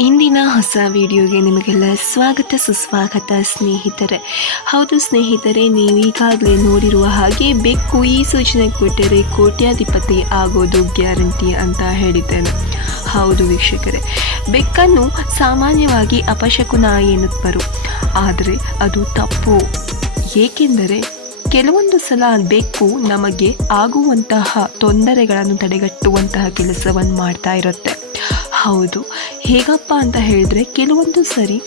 ಇಂದಿನ ಹೊಸ ವಿಡಿಯೋಗೆ ನಿಮಗೆಲ್ಲ ಸ್ವಾಗತ, ಸುಸ್ವಾಗತ ಸ್ನೇಹಿತರೆ. ಹೌದು ಸ್ನೇಹಿತರೆ, ನೀವೀಗಾಗಲೇ ನೋಡಿರುವ ಹಾಗೆ ಬೆಕ್ಕು ಈ ಸೂಚನೆ ಕೊಟ್ಟರೆ ಕೋಟ್ಯಾಧಿಪತಿ ಆಗೋದು ಗ್ಯಾರಂಟಿ ಅಂತ ಹೇಳಿದ್ದೇನೆ. ಹೌದು ವೀಕ್ಷಕರೇ, ಬೆಕ್ಕನ್ನು ಸಾಮಾನ್ಯವಾಗಿ ಅಪಶಕುನ ಎನ್ನುತ್ತರು. ಆದರೆ ಅದು ತಪ್ಪು. ಏಕೆಂದರೆ ಕೆಲವೊಂದು ಸಲ ಬೆಕ್ಕು ನಮಗೆ ಆಗುವಂತಹ ತೊಂದರೆಗಳನ್ನು ತಡೆಗಟ್ಟುವಂತಹ ಕೆಲಸವನ್ನು ಮಾಡ್ತಾ ಇರುತ್ತೆ. ಹೌದು. ಹೇಗಪ್ಪ ಅಂತ ಹೇಳಿದ್ರೆ ಕೆಲವೊಂದು ಸರಿ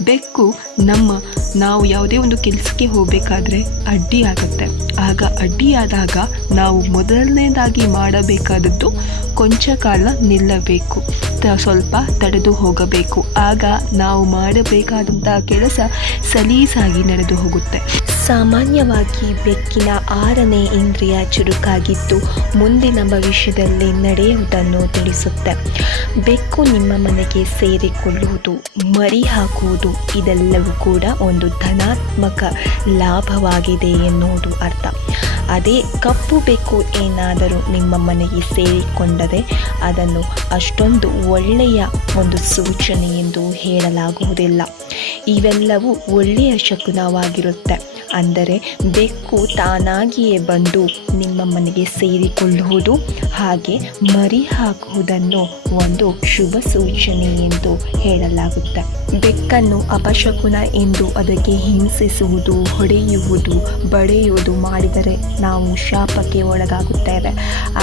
ಬೆಕ್ಕು ನಮ್ಮ ನಾವು ಯಾವುದೇ ಒಂದು ಕೆಲಸಕ್ಕೆ ಹೋಗಬೇಕಾದ್ರೆ ಅಡ್ಡಿಯಾಗುತ್ತೆ ಆಗ ಅಡ್ಡಿಯಾದಾಗ ನಾವು ಮೊದಲನೇದಾಗಿ ಮಾಡಬೇಕಾದದ್ದು ಕೊಂಚ ಕಾಲ ನಿಲ್ಲಬೇಕು. ತ ಸ್ವಲ್ಪ ತಡೆದು ಹೋಗಬೇಕು. ಆಗ ನಾವು ಮಾಡಬೇಕಾದಂತಹ ಕೆಲಸ ಸಲೀಸಾಗಿ ನಡೆದು ಹೋಗುತ್ತೆ. ಸಾಮಾನ್ಯವಾಗಿ ಬೆಕ್ಕಿನ ಆರನೇ ಇಂದ್ರಿಯ ಚುರುಕಾಗಿದ್ದು ಮುಂದಿನ ಭವಿಷ್ಯದಲ್ಲಿ ನಡೆಯುವುದನ್ನು ತಿಳಿಸುತ್ತೆ. ಬೆಕ್ಕು ನಿಮ್ಮ ಮನೆಗೆ ಸೇರಿಕೊಳ್ಳುವುದು ಮರಿ ಹಾಕುವುದು ಇದೆಲ್ಲವೂ ಕೂಡ ಒಂದು ಧನಾತ್ಮಕ ಲಾಭವಾಗಿದೆ ಎನ್ನುವುದು ಅರ್ಥ. ಅದೇ ಕಪ್ಪು ಬೆಕ್ಕು ಏನಾದರೂ ನಿಮ್ಮ ಮನೆಗೆ ಸೇರಿಕೊಂಡರೆ ಅದನ್ನು ಅಷ್ಟೊಂದು ಒಳ್ಳೆಯ ಒಂದು ಸೂಚನೆ ಎಂದು ಹೇಳಲಾಗುವುದಿಲ್ಲ. ಇವೆಲ್ಲವೂ ಒಳ್ಳೆಯ ಶಕುನವಾಗಿರುತ್ತೆ. ಅಂದರೆ ಬೆಕ್ಕು ತಾನಾಗಿಯೇ ಬಂದು ನಿಮ್ಮ ಮನೆಗೆ ಸೇರಿಕೊಳ್ಳುವುದು, ಹಾಗೆ ಮರಿ ಹಾಕುವುದನ್ನು ಒಂದು ಶುಭ ಸೂಚನೆ ಎಂದು ಹೇಳಲಾಗುತ್ತೆ. ಬೆಕ್ಕನ್ನು ಅಪಶಕುನ ಎಂದು ಅದಕ್ಕೆ ಹಿಂಸಿಸುವುದು, ಹೊಡೆಯುವುದು, ಬಡೆಯುವುದು ಮಾಡಿದರೆ ನಾವು ಶಾಪಕ್ಕೆ ಒಳಗಾಗುತ್ತೇವೆ.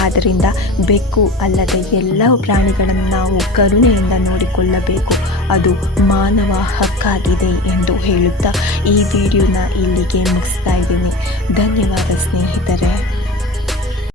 ಆದ್ದರಿಂದ ಬೆಕ್ಕು ಅಲ್ಲದೆ ಎಲ್ಲ ಪ್ರಾಣಿಗಳನ್ನು ನಾವು ಕರುಣೆಯಿಂದ ನೋಡಿಕೊಳ್ಳಬೇಕು. ಅದು ಮಾನವ ಹಕ್ಕಾಗಿದೆ ಎಂದು ಹೇಳುತ್ತಾ ಈ ವಿಡಿಯೋನ ಇಲ್ಲಿಗೆ ಮುಗಿಸ್ತಾ ಇದ್ದೀನಿ. ಧನ್ಯವಾದ ಸ್ನೇಹಿತರೆ.